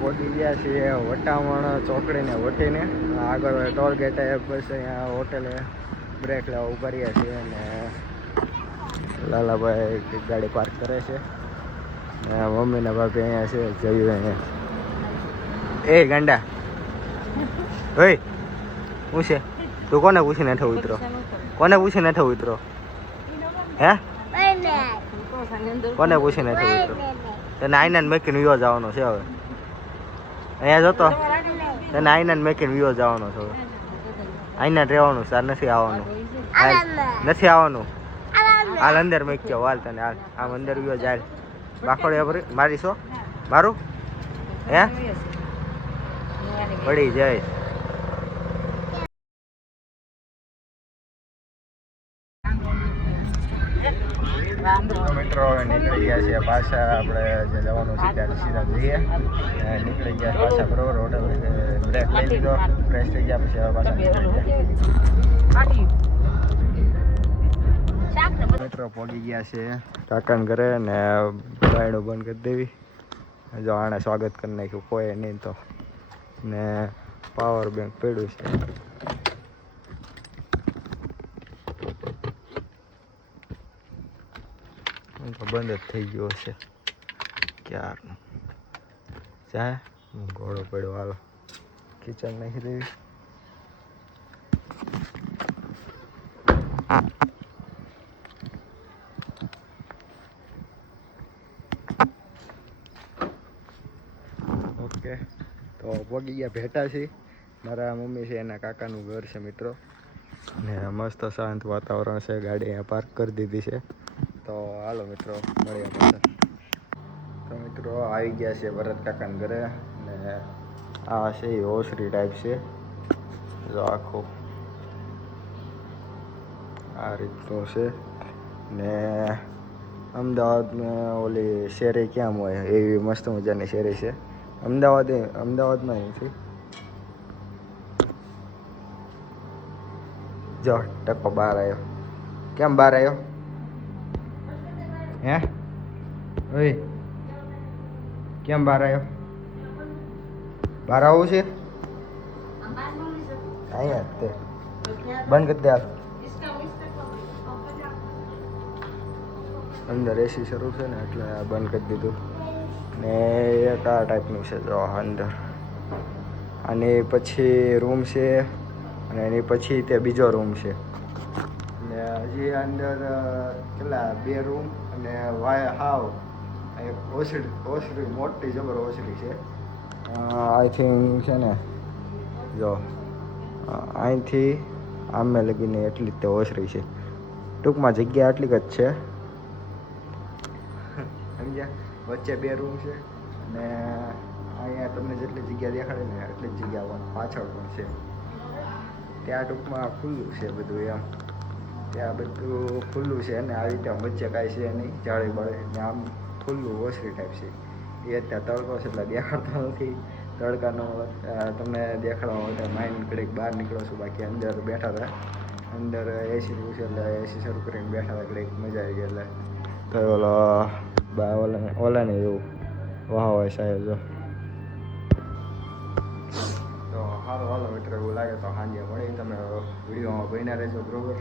પહોંચી ગયા છીએ વટામણ ચોકડીને વટીને આગળ ટોલ ગેટે પછી અહીંયા હોટેલે બ્રેક લેવા ઉભા રહ્યા છીએ અને લાલાભાઈ ગાડી પાર્ક કરે છે મમ્મીના ભાભી અહીંયા છે જોયું અહીંયા એ ગાંડા ઓય શું છે તું કોને પૂછીને હેઠો ઉતરો કોને પૂછીને હેઠો ઉતરો હે કોને પૂછીને હેઠો ઉતરો તને આઈના મેકીને વિયો જવાનો છે હવે અહીંયા જતો તને આઈના મેકીને વિયો જવાનો છે હવે આઈના રહેવાનું સાર નથી આવવાનું નથી આવવાનું હાલ અંદર મેક્યો હાલ તને હાલ આમ અંદર વિયો જાય બાખોડી મારી શો મારું હે પડી જાય મિત્રો હવે નીકળી ગયા છીએ પાછા આપણે જે જવાનું છે ત્યારે સીધા જઈએ નીકળી ગયા પાછા બરોબર હોટલ બ્રેક લઈ લીધો ફ્રેશ થઈ ગયા પછી હવે પાછા નીકળી ગયા મિત્રો પહોંચી ગયા છે કાકાને ઘરે ને બાયણું બંધ કરી દેવી જો આણે સ્વાગત કરી નાખ્યું કોઈ નહીં તો ને પાવર બેંક પડ્યું છે બંધ જ થઈ ગયો છે ક્યારનો ચાય ઘોડો પડ્યો હાલો કિચન નાખી દેવી ઓકે તો પગી ગયા ભેટા છે મારા મમ્મી છે એના કાકાનું ઘર છે મિત્રો ને મસ્ત શાંત વાતાવરણ છે ગાડી અહીંયા પાર્ક કરી દીધી છે તો હાલો મિત્રો મળીએ પાછા તો મિત્રો આવી ગયા છે ભરત કાકાના ઘરે ને આ છે એ ઓસરી ટાઈપ છે જો આખું આ રીતનું છે ને અમદાવાદમાં ઓલી શેરી ક્યાં હોય એવી મસ્ત મજાની શેરી છે અમદાવાદમાં નથી જો ટકો બહાર આવ્યો કેમ બહાર આવ્યો હે ઓય કેમ બહાર આવ્યો બહાર આવું છે અહીંયા તે બંધ કરી દે અંદર એસી શરૂ છે ને એટલે બંધ કરી દીધું ને એક આ ટાઈપનું છે જો અંદર અને પછી રૂમ છે અને એની પછી તે બીજો રૂમ છે ને હજી અંદર કેટલા 2 રૂમ અને વાય હાવ એક ઓસરી મોટી જબર ઓસરી છે આઈ થિંક છે ને જો અહીંથી આમે લગીને એટલી જ તે ઓસરી છે ટૂંકમાં જગ્યા આટલી જ છે સમજ્યા વચ્ચે 2 રૂમ છે અને અહીંયા તમને જેટલી જગ્યા દેખાડે ને એટલી જ જગ્યા પાછળ પણ છે ત્યાં ટૂંકમાં ખુલ્લું છે બધું એમ ત્યાં બધું ખુલ્લું છે અને આવી રીતે વચ્ચે કાંઈ છે નહીં જાળી બળે ને આમ ખુલ્લું ઓસરી ટાઈપ છે એ ત્યાં તડકો છે એટલે દેખાડતો નથી તડકાનો તમને દેખાડવા માટે માઇન્ડ ઘડીક બહાર નીકળો છું. બાકી અંદર બેઠા હતા, અંદર એસી રહ્યું છે એટલે એસી શરૂ કરીને બેઠા હતા. ઘડીક મજા આવી ગઈ એટલે તો ઓલાને એવું વાહ હોય સાહેબ. જો તો સારું હાલો મિત્રો, એવું લાગે તો સાંજે મળી. તમે વિડીયોમાં બન્યા રહેજો બરોબર.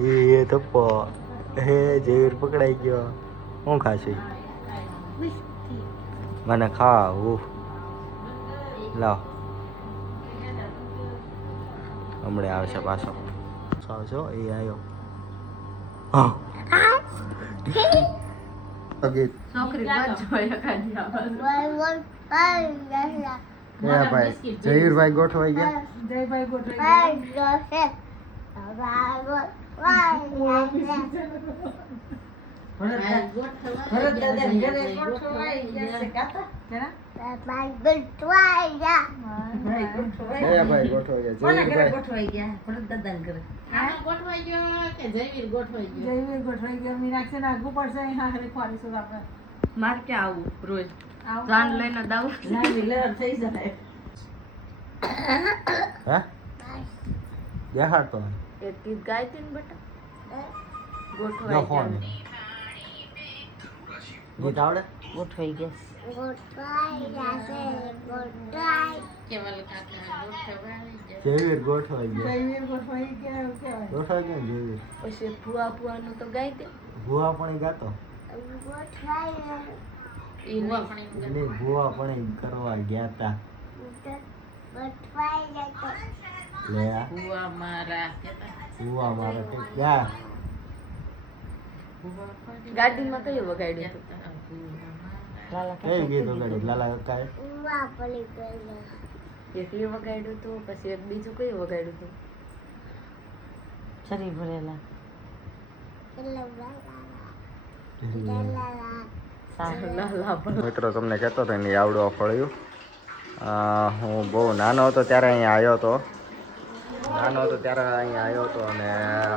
એ તો હે ઝેર પકડાઈ ગયો. હું ખાશું મને ખાવું લાવ હમણાં આવશે પાછો આવશો એ આવ્યો. જહીરભાઈ ગોઠવાઈ ગયા. મારે ક્યાં આવું રોજ જાન લઈને દાવ થઈ જાય. દેખાડતો એક ગીત ગાયતી ને બેટા જો ફોન ગીત આવડે. ગોઠવાઈ ગયા. જયવીર ગોઠવાઈ ગયા. ગોઠવાઈ ગયા જયવીર. પછી ભુવા નું તો ગાયતી. ભુવા પણ ગાતો. ભુવા પણ કરવા ગયા તા. ભુવા મારા ક્યાં ગાડીમાં કયું વગાડ્યું હતું? કઈ ગીત વગાડ્યું લાલા કાકાએ? એક એ વગાડ્યું હતું, પછી એક બીજું કયું વગાડ્યું હતું? શરીર ભરેલા મિત્રો તમને કહેતો હતો ને આવડું ફળ્યું. હું બહુ નાનો હતો ત્યારે અહીંયા આવ્યો હતો. અને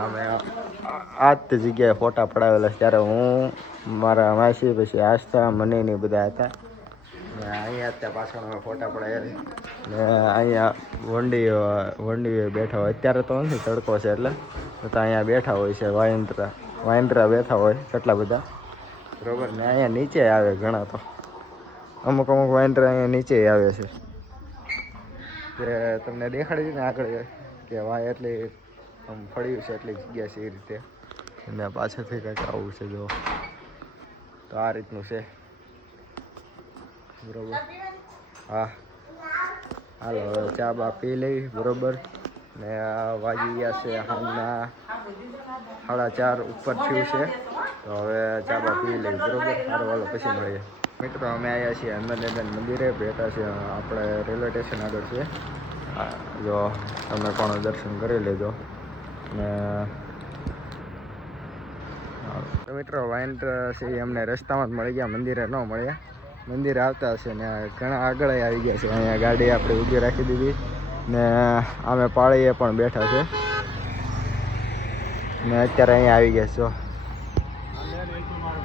અમે આ જ જગ્યાએ ફોટા પડાવેલા ત્યારે હું મારા માસી પછી આસ્થા મનીની બધા હતા. ને અહીંયા અત્યારે પાછળ અમે ફોટા પડાવ્યા ને અહીંયા વંડી બેઠા હોય. અત્યારે તો નથી, તડકો છે એટલે તો અહીંયા બેઠા હોય છે. વાંદરા બેઠા હોય કેટલા બધા બરોબર. ને અહીંયા નીચે આવે ઘણા, તો અમુક વાંદરા અહીંયા નીચે આવે છે. કે તમને દેખાડી ને આગળ કે વાય એટલી આમ ફળ્યું છે એટલી જગ્યા છે એ રીતે. અને પાછળથી કંઈક આવું છે જો, તો આ રીતનું છે બરોબર. હા હાલો હવે ચા બા પી લઈ બરોબર. ને વાગી ગયા છે હાલના 4:30 ઉપર થયું છે. તો હવે ચા બા પી લઈ બરોબર. હાલો પછી મળીએ મિત્રો. અમે આવ્યા છીએ હનુમાન મંદિરે, બેઠા છે આપણે રેલવે સ્ટેશન આગળ છે. જો તમે પણ દર્શન કરી લેજો. ને મિત્રો વાઇન્ડ છે અમને રસ્તામાં જ મળી ગયા, મંદિરે ન મળ્યા. મંદિરે આવતા હશે ને ઘણા આગળ આવી ગયા છે. અહીંયા ગાડી આપણે ઊભી રાખી દીધી ને અમે પાળીએ પણ બેઠા છે ને અત્યારે અહીંયા આવી ગયા છો.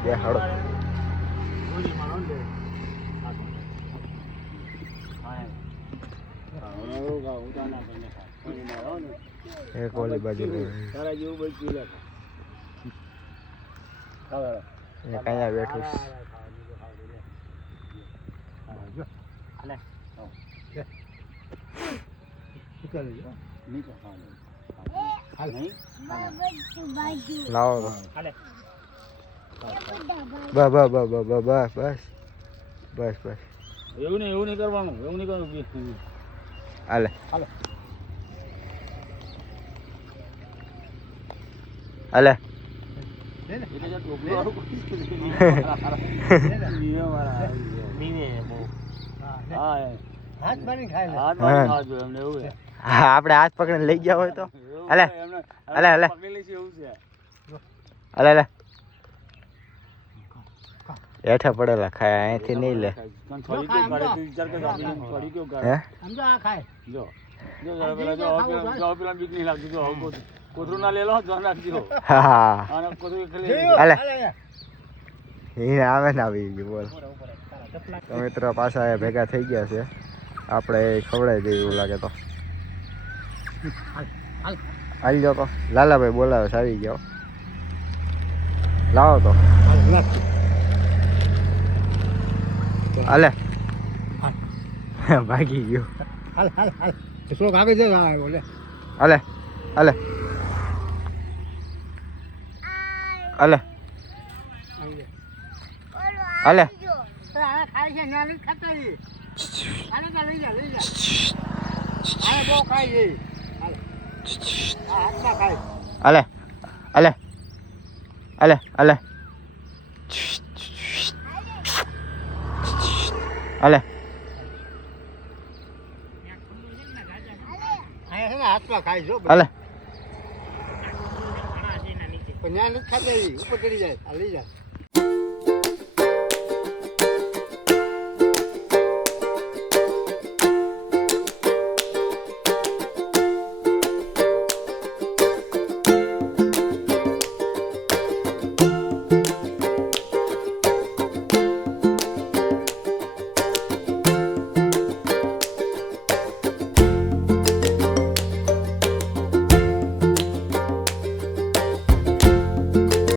દેખાડો એક ઓલી બાજુ અહીંયા બેઠું લાવો બસ એવું નહીં કરવાનું, એવું નહીં કરવાનું. હાલે હાલે આપણે હાથ પકડીને લઈ ગયા હોય તો હાલે હાલે હાલે હાલે હાલે હેઠે પડેલા ખાય અહીંથી નહીં લે. કૂતરું ના લેલો ધ્યાન રાખજો હા અને કૂતરું ખાલી હાલે એ આવે ને આવી ગયું બોલ તો મિત્રો પાછા ભેગા થઈ ગયા છે આપણે ખવડાવી દઈએ એવું લાગે તો હાલ જાઓ તો લાલાભાઈ બોલાવે છે આવી ગયો લાવો તો હાલે ભાગી ગયો હાલે હાલે હાલે હાલે હાલે હાલે હાલે હાલે હાલે હાથમાં ખાય જો હાલે પણ ત્યાં નથી ખાતા ઉપર ચડી જાય આ લઈ જાય